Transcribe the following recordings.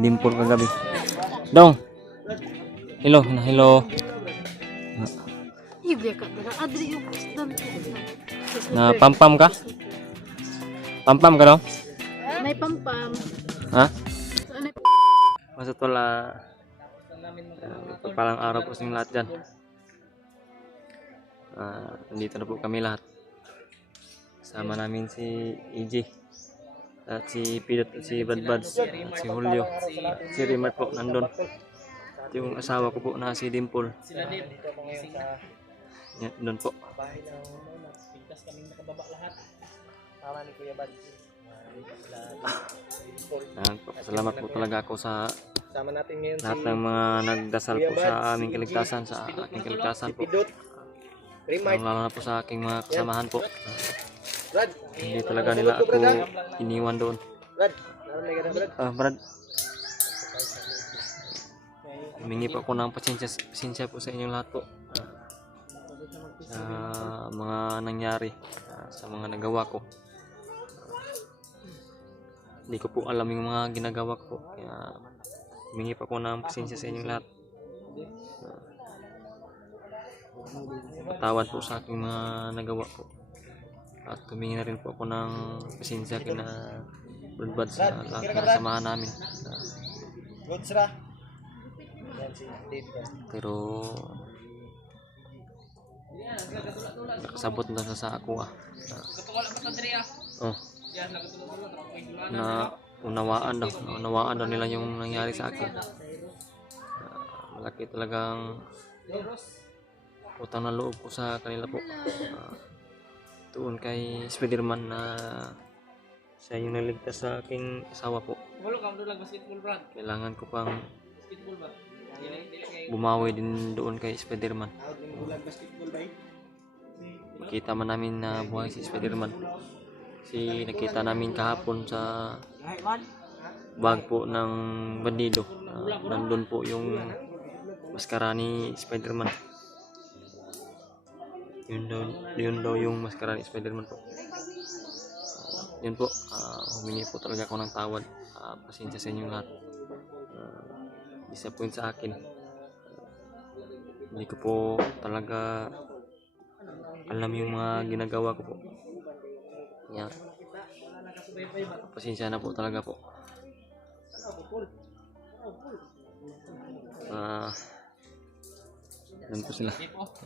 Dimple kagabi. Dong. Hello, hello. Na pampam ka? Pampam ka daw? May pampam. Ha? Masa tola palang araw po sa lahat dyan. Nandito na po kami lahat. Sama namin si EJ at si Pidot at si Badbads at si Julio at si Rimar po nandun. At yung asawa ko po na si Dimple. Yan, doon po. Salamat po talaga ako sa lahat ng mga nagdasal po sa aming kaligtasan, sa aking kaligtasan po. Lalo na po sa aking mga kasamahan po. Hindi talaga nila ako iniwan doon. Brad, humingi po ako ng pasensya po sa inyong lahat po. Sa mga nangyari, sa mga nagawa ko. Hindi ko po alam yung mga ginagawa ko po. Kaya humingi po ako ng pasensya sa inyong lahat. Patawad po sa aking mga nagawa ko. At humingi na rin po ako ng pasensya kina Badbad sa lahat ng samahan namin. Pero nakasabot na sa ako na unawaan daw nila yung nangyari sa akin. Malaki talagang utang na loob ko sa kanila po. Tuon kay Spiderman na siya yung naligtas sa aking asawa po. Kailangan ko pang bumawi din doon kay Spiderman. Nakita man namin na buhay si Spiderman. Kasi nakita namin kahapon sa bag po ng bandido. Nandun po yung maskara ni Spiderman. Yun daw yung maskara ni Spiderman po. Yun po, humingi po talaga ako ng tawad. Pasensya sa inyong lahat. Disappoint sa akin. Hindi ko po talaga alam yung mga ginagawa ko po. Kaya pasensya na po talaga po. Yan po sila.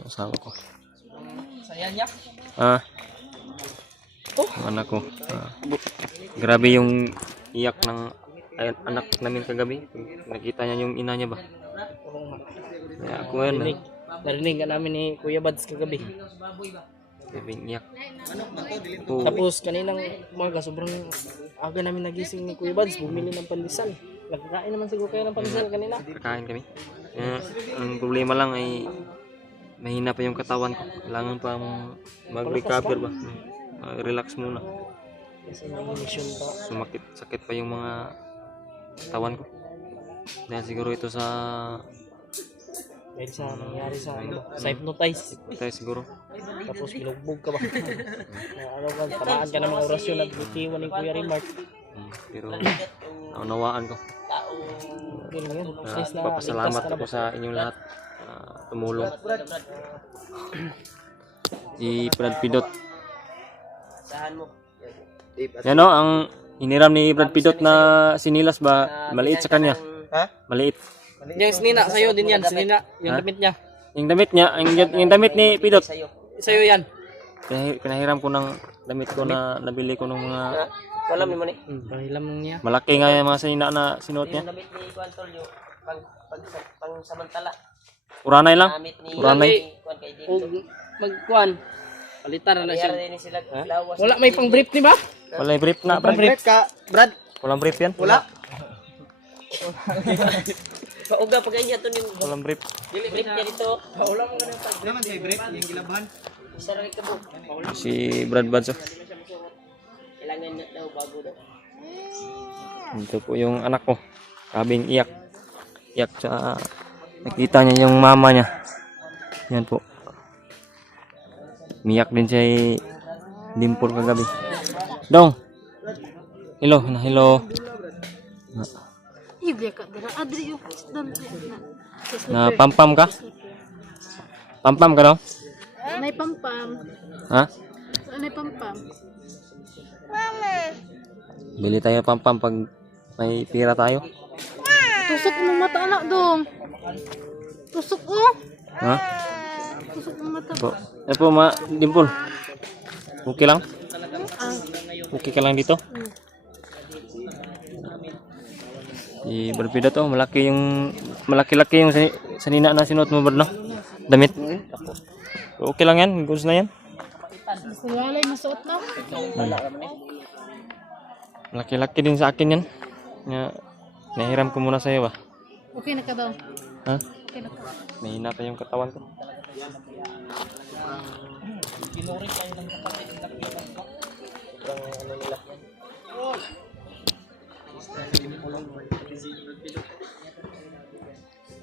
Yung asawa ko. Yung anak ko. Grabe yung iyak ng anak namin kagabi. Nakita niya yung ina niya ba? Kaya ako ngayon. Narinig ka namin ni Kuya Bads kagabi. Grabe yung iyak. Tapos kaninang umaga sobrang aga namin nagising ni Kuya Bads. Bumili ng pandesal. Nagkakain naman siguro kayo ng pandesal kanina. Kakain kami. Ang problema lang ay mahina pa yung katawan ko. Kailangan pa mag-recover ba? Relax muna. Kasi may mission pa. Sakit pa yung mga katawan ko. Dahil siguro ito sa Dahil sa nangyari sa sa hypnotize. Hypnotize siguro. Tapos binugbog ka ba? Tamaan ka ng mga orasyon at butiwan ni Kuya Remark. Pero naunawaan ko. Papasalamat ako sa inyong lahat. Tumulong. Si Brad Pidot. Yan o, ang hiniram ni Brad Pidot na sinilas ba? Maliit sa kanya. Maliit. Yung sinina, sa'yo din yan. Sinina, yung damit niya. Yung damit niya, yung damit ni Pidot. Sa'yo yan. Pinahiram ko ng damit ko na nabili ko ng mga Wala mo ni. Pahilam niya. malaki nga yung mga sinina na sinuot niya. Damit ni Kuan Tolyo pang samantala. Uranay lang. Damit ni Uranay. Kuan kay Dito. O magkuan. Palitan na siya. Kaya din sila lawas. Wala may pang brief ni ba? Wala yung brief na. Brief ka, Brad. Walang brief yan. Wala. Pauga pa kanya to ni Walang brief. dili brief niya dito. Wala mo ganun pag naman may brief yung gilaban. Isa ra ka buk. Si Brad Bads. Kailangan na daw bago daw. Ito po yung anak ko. Kabing iyak. Iyak sa nakita niya yung mama niya. Yan po. Miyak din siya Dimple kagabi. Dong. Hello, hello. Iya kak, dara adri yung dan. Na pampam ka? Pampam ka daw? May pampam. Ha? May pampam. Bili tayo pampam pag may pira tayo. Tusok mo mata anak dong. Tusok mo. Ha? Tusok mo mata. Po. Po ma Dimpol. Okay lang? Okay ka lang dito? Berbeda to, malaki-laki yung sanina na sinuot mo no? Damit. Okay lang yan, gusto na yan. Walay masuot na. Malaki-laki din sa akin yan. Nahiram ko muna sa'yo ba? Okay na ka daw. Ha? Okay na ka. Mahina pa yung katawan ko.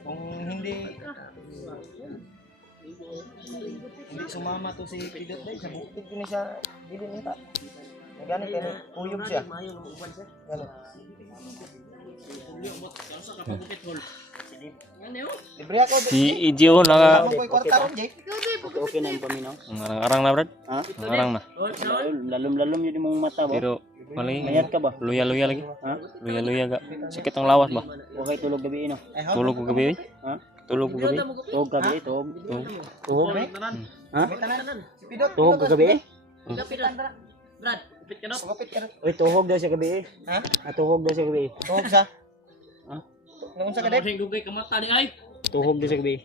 Kung hindi sumama to si Pidot day sa bukid ko ni sa dili nita. Ganit kay uyog siya. Ganit. Libre ako. Si Ijio naka Koy kwarta ron, Jake. Okay na yung paminaw. arang-arang na brad. Ha? Arang na. Lalom-lalom yun yung mong mata ba? Pero mali. Mayat ka ba? Luya-luya lagi. Ha? Luya-luya ga. Sakit ang lawas ba? Okay, tulog gabi no? Tulog ko gabi. Ha? Tulog ko gabi. Tuhog gabi, tuhog. Tuhog? Ha? May tanan. Si Pidot. Tuhog ka gabi? Brad, upit ka no? Sugapit ka ron. Uy, tuhog daw siya gabi. Ha? Tuhog daw siya gabi. Tuhog sa. Ha? Naun sa kadet. Dugay ka mata di ay. Tuhog daw siya gabi.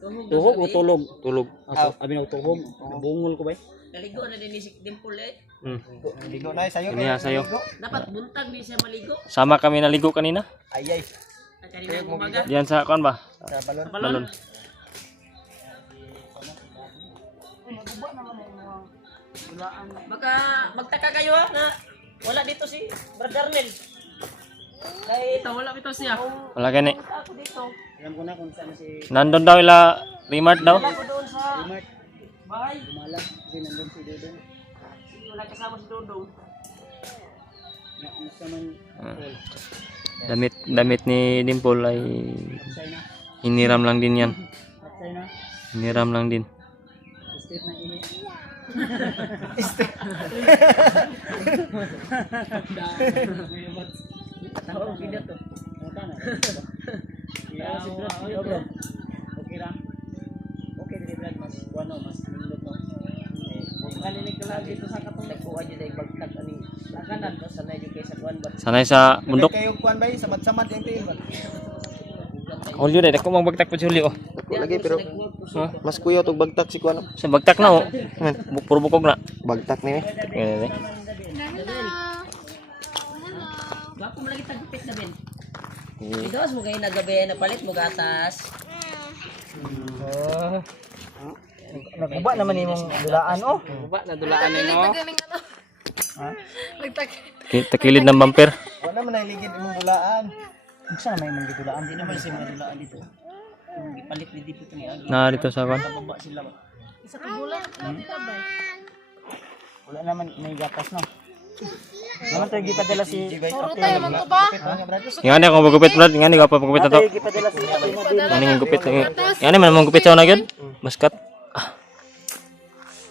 Tuhog o tulog? Tulog. Abi na tuhog. Bungol ko ba? Naligo na din si Dimple eh. Ligo na sayo. Kaniya sayo. Dapat buntag di siya maligo. Sama kami naligo kanina. Ay. At kanina umaga. Diyan sa kuan ba? Sa balon. Balon. Baka magtaka kayo ha na wala dito si Brad Darnel. Kay ito wala ito siya. Wala gani. Ako dito. Alam ko na kung saan si Nandun daw ila Rimart daw. Ako doon sa Mart. bahay. Malam. Kasi nandun si Dodon. Wala kasama si Dodong. Nakusta man. Damit ni Dimple ay Atsay na. hiniram lang din yan. Atsay na. Hiniram lang din. State na ini. Tawa ang video to. Mata na. Ya, si Brad. Yo, bro. Okay ra. Okay, dili Brad mas wano mas nindot no. Kalinig ka lang dito sa katong nagkuha dyan ay bagtag ani. Lakanan no sa medyo kay sa kuan ba. Sanay sa bundok. Kayo kuan bay samad-samad yung tiil ba. Hulyo dai, dako magbagtak po si Hulyo. Lagi pero Ha? mas kuya tog bagtak si kuan. Sa bagtak na oh. Puro bukog na. Bagtak ni. Kaya Bapo mo lagi tagpit na ben. Idos mo kayo nagabi na palit mo gatas. Naguba naman imong dulaan oh. Ba na dulaan ni no. Galing ano. Ha? Nagtak. takilid ng bumper. Wala man naligid imong bulaan. Unsa may imong dulaan Hindi naman siya madulaan dito. Ipalit ni dito ni Agi. Na dito sa kuan. Baba sila ba. Isa ka bulan. Tabay. Wala naman may gatas no. Naman tayo gipadala si Puro tayo man to ba? Ingani ako magupit brad, ingani ka pa magupit na to. tayo gipadala si Nadine. Ani nga gupit. Ingani man mong gupit sa una gyud. Baskat.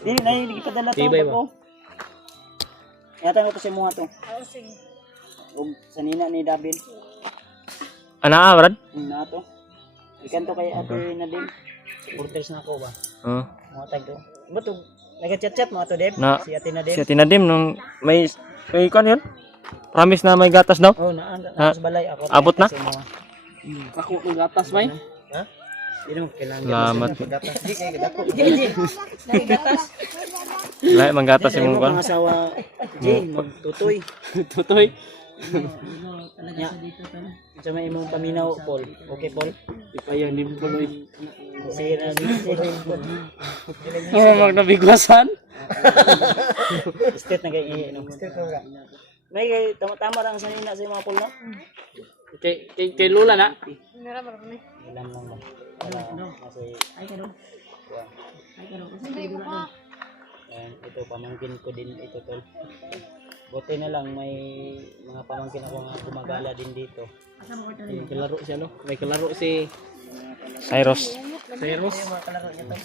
Dili na hindi gipadala to. Bago. Yata mo to si mga to. Og sanina ni Dabin. Ana brad? Na to. Ikan to kay Ate Nadine. Supporters na ako ba? Oh. Mga tag to. Ba to? Nag-chat-chat mo ato Deb? Na Si Ate Nadine. si Tinadim nung may kuan yun. Promise na may gatas daw. Oh, na sa balay ako. Abot na? Ako ng gatas bay. Ha? Hindi mo kailangan. Salamat. Gatas di kay dako. Dili gatas. Lahi manggatas Yung imong kuan. mga asawa, Jay, magtutoy. Tutoy. Nya. Sa may imong paminaw, Paul. Okay, Paul? Ipayan din puloy. Sira ni Oh, magnabiglasan. State na kay no. May tama-tama lang sa nina sa mga Paul no. Kay Lula na. Mira marami. Ilan lang ba? Wala masay. Ay karo. Hindi mo ka. Ito pamangkin ko din ito tol. Buti na lang may mga pamangkin ako nga gumagala din dito. May kalaro siya, no? May kalaro si Cyrus. Cyrus. Mga kalaro niya to.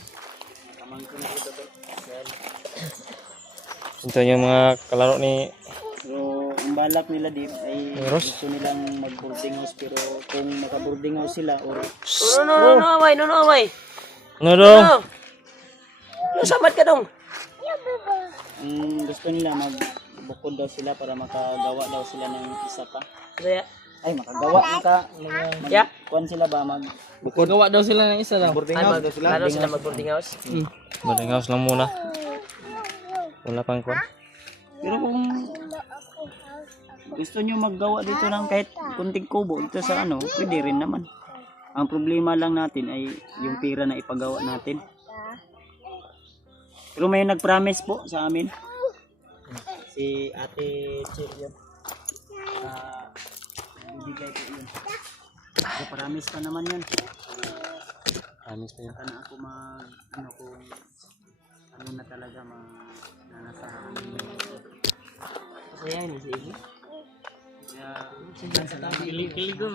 Pamangkin ko dito. Ito yung mga kalaro ni Pero ang balak nila din ay Cyrus. gusto nilang mag-boarding house, pero kung maka-boarding house sila or No, away. Ano daw? No. Samad ka dong. gusto nila magbukod daw sila para makagawa daw sila ng isa pa. Kaya, Ay, makagawa, Yeah. kuan sila ba bukod gawa daw sila ng isa daw. Boarding house daw sila. lalo sila mag-boarding house. Boarding house lang muna. Wala pang kwan. Pero kung gusto nyo maggawa dito ng kahit kunting kubo dito sa ano, pwede rin naman. Ang problema lang natin ay yung pera na ipagawa natin. Pero may nag-promise po sa amin. Si Ate Chir yun. Ibigay ko yun. Nag-promise pa naman yun. Amis pa yun. Sana ako ano kung ano na talaga nasa Masaya yun, sige. kaya Kilig ko.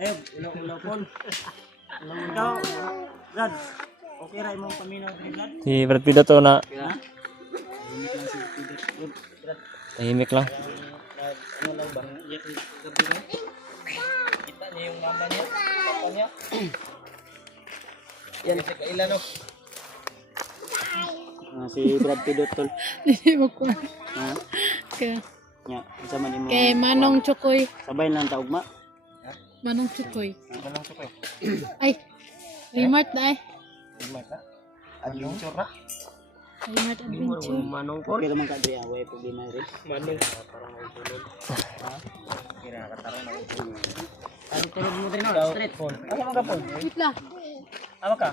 eh ulaw Paul. Ikaw Brad, okay ra imong paminaw ni Brad? Si Brad Pitt to na Ha? Tahimik lang si Peter. Brad, tahimik lang. ano lang ba? Gabi na? Kita niya yung mama niya, papa niya. Yan, ilan no? Si Brad Pitt tol. Dili mo ko. Ha? Kaya Nya, sa man imo. kay Manong Chukoy. Sabay lang ta ugma. Manong Chukoy. Manong Chukoy. Ay. Remart na ay. Adventure na. Remart Adventure. Manong ko. Okay naman ka Dre, way problema rin. Kira katarong na. Ano tulog mo din Ikaw, straight. Paul. Ano man ka Paul? Wait lang. Ama ka?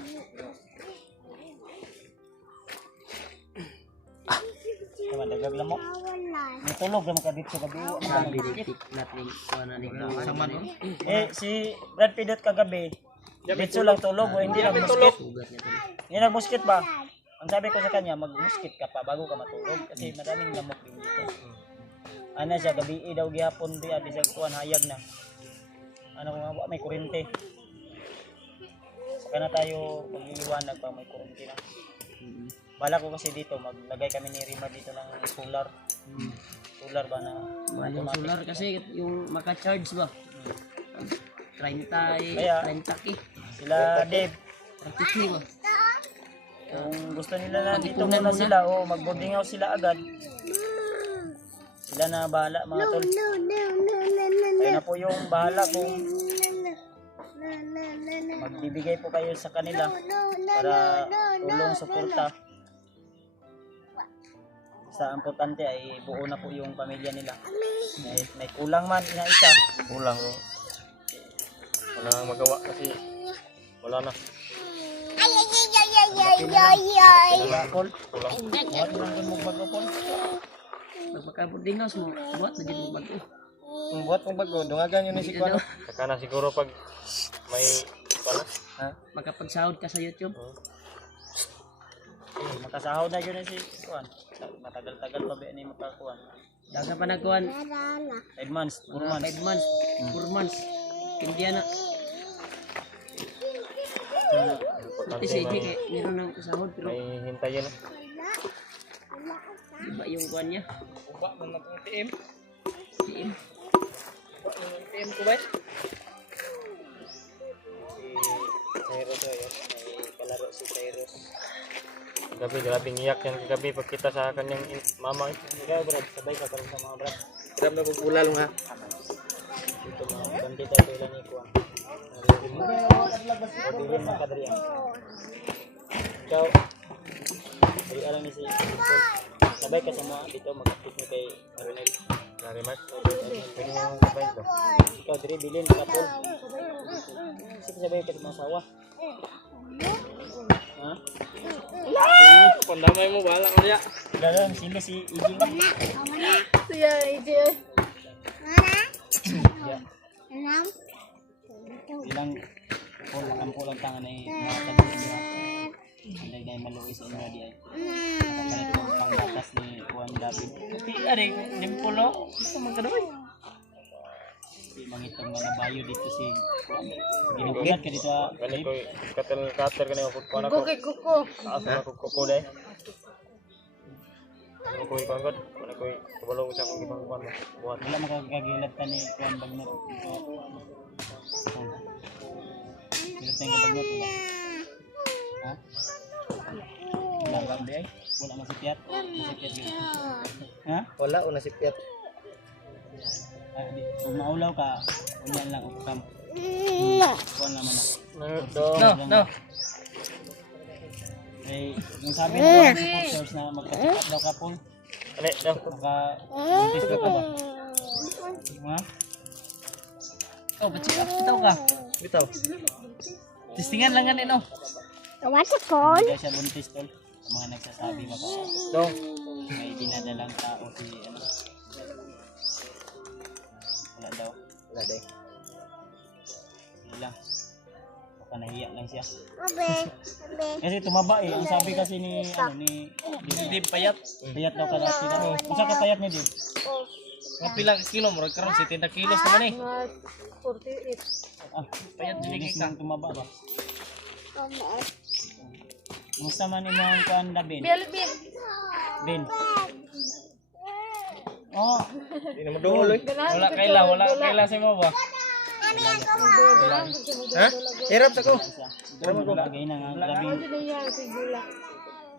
Tama, dagag lang mo. Natulog naman ka dito sa gabi. Diritik natin ni Sama no? Si Brad Pitt kagabi. Dito lang tulog o hindi nagmuskit. Hindi nagmuskit ba? Ang sabi ko sa kanya, magmuskit ka pa bago ka matulog kasi maraming lamok din dito. Ano siya, gabi daw gihapon di abi sa kuan hayag na. Ano ko nga may kuryente. Saka na tayo mag-iiwanag pa may kuryente na. Bala ko kasi dito, maglagay kami ni Rima dito ng solar. Solar ba na Yung solar kasi yung maka-charge ba? 30 Kaya- 30k. sila Dave. 30k ba? Kung gusto nila na dito muna sila o mag-boarding house sila agad. Sila na bahala mga tol. Kayo na po yung bahala kung magbibigay po kayo sa kanila para tulong, suporta. Sa importante ay buo na po yung pamilya nila. May kulang man na isa. Kulang. Wala nang magawa kasi wala na. Wala, Paul. Buhat lang kung magbago, Paul. Pag maka-boarding house mo, buhat na din mo bago. Buhat mong bago, dungagan yun ni si Kuano. Saka na siguro pag may wala. Makapagsahod ka sa YouTube. Makasahod na yun si Kuan. Matagal-tagal pa ba ni makakuan. Daga pa nagkuhan 5 months, 4 months. 5 months, 4 months. Hindi na. Pati si Iji kay meron ng kasahod pero May hintayin. iba yung kuhan niya. Uba man na itong TM. TM. TM ko ba? Si Cyrus ayun. May kalaro si Cyrus. Gabi, grabe ngiyak yan kagabi pag kita sa kanyang mama. Ikaw Brad, sabay ka karon sa mga Brad. Grab na kong ulal nga. Dito mga bandita ito ilan ni Kuan. Pabilin mga kadriyan. Ikaw, bali alam ni si Paul. Sabay ka sa mga dito mag-update mo kay Ronel. Dari Mark. Pwede mo sabay ko. Ikaw diri bilin ka Paul. Sige sabay ka sa mga sawa. Ha? Pandamay mo, bahala ka niya. Dalam sini si Ijing. Siya, Iji. Ya. Ilang po lang tangan ay mga tabi. Hindi na maluwi sa inyo di ay. Nakapalit ko pang gatas ni Juan David. Tapi ada dimpulo. Ito magkadoy. Di mangitong nga nabayo dito si Juan. Ginugunat ka dito. Kani ko cutter kani ko kuan Kuko kay kuko. Asa ko kuko dai. Ko kuan ko. Kani ko kabalo sa akong ibang kuan buhat. Wala makagagilap ka ni Juan Bagnot dito. Gilat na yung Bagnot. Ha? Wala ka ba ay? Wala masipyat? Masipyat yun. Ha? Wala o nasipyat. Kung maulaw ka, kunyan lang upam. Kuhan naman na. No. Eh, yung sabi ng supporters na magka-check up daw ka po. Ali, daw. Maka-buntis ka ba? Ha? Oh, pa-check up bitaw ka. Bitaw. Testingan lang gan no. Hindi siya buntis tol. Sa mga nagsasabi baka Dong. may dinadalang tao si ano. Wala daw. Wala day. Hindi lang. Baka nahiya lang siya. Kasi tumaba eh. Ang sabi kasi ni ano ni Hindi payat. payat daw ka dati daw. Kung saan ka payat niya din? Mga pilang kilo mo karon 70 kilos naman eh. 48. Ah, Payat dili bilis ka. nang tumaba ba? Musta man imong kuan David? Bilbil. Ben. Oh, Hindi naman doon oy. Wala kaila sa mo ba? Ha? Hirap sa ko. damo ko lagay na nga grabing Sigula.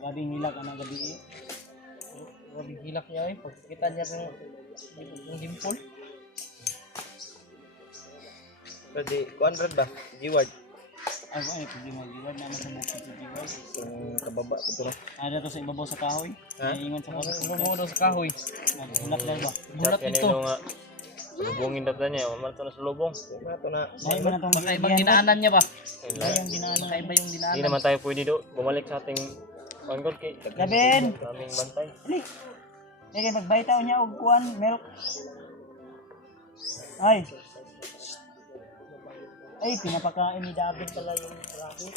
grabing hilak ana gabi eh. Grabe hilak niya eh. Pagkita niya ng dimpol. Pwede, 100 ba? G-word. Ay ko ay pwede mag-iwan na sa bukid sa G-Word. Yung kababa ko to. Ada to sa ibabaw sa kahoy. Ha? Ay ingon sa kahoy. Bumudo sa kahoy. Hulak daw ba? Bulat Kani ito. nga. Lubongin data niya, man to na sa lubong. Nga to na. Ay man atong Baka ibang dinaanan niya ba? Ayong dinaanan. Baka iba yung Hindi dinaanan. naman tayo pwede do. Bumalik sa ating pangkot kay David. daming bantay. Ali. Kaya magbaytaw niya og kuan milk. Ay. Ay, pinapakain ni David pala yung rabbit.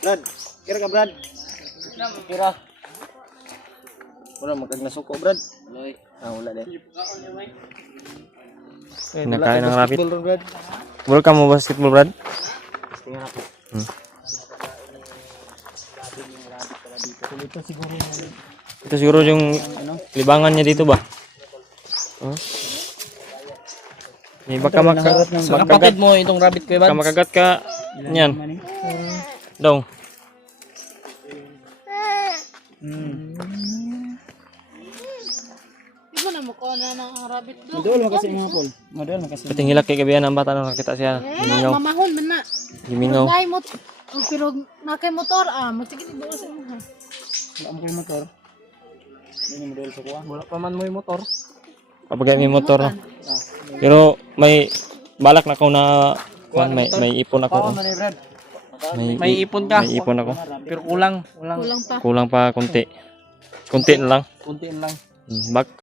Brad, kira ka Brad. Kira. Wala magkagnasuko Brad. Wala din. Kinakain ng rabbit. Basketball ron, Brad. Ball ka mo basketball, Brad? Ito siguro yung Ito siguro yung libangan niya dito ba? Oh. May baka Kapatid mo itong rabbit ko baka ba? makagat ka niyan. mani. Dong. Di mo na makuha na ng rabbit do. Madol makasi mga pol. Madol makasi. Pating hilak kay gabihan ang bata nang nakita siya. Gimingaw. Mamahon man na. Gimingaw. Nay mo. Pero nakay motor magsigit do sa mo. Wala mo koy motor. Ini model sa kuha. Wala pa man mo yung motor. Kapag may motor no. Pero may balak na ako na may ipon ako. Man Brad. May ipon ka. May ipon ako. Pero kulang. Kulang pa. Kulang pa konti. Konti na lang. Kunti lang. Bak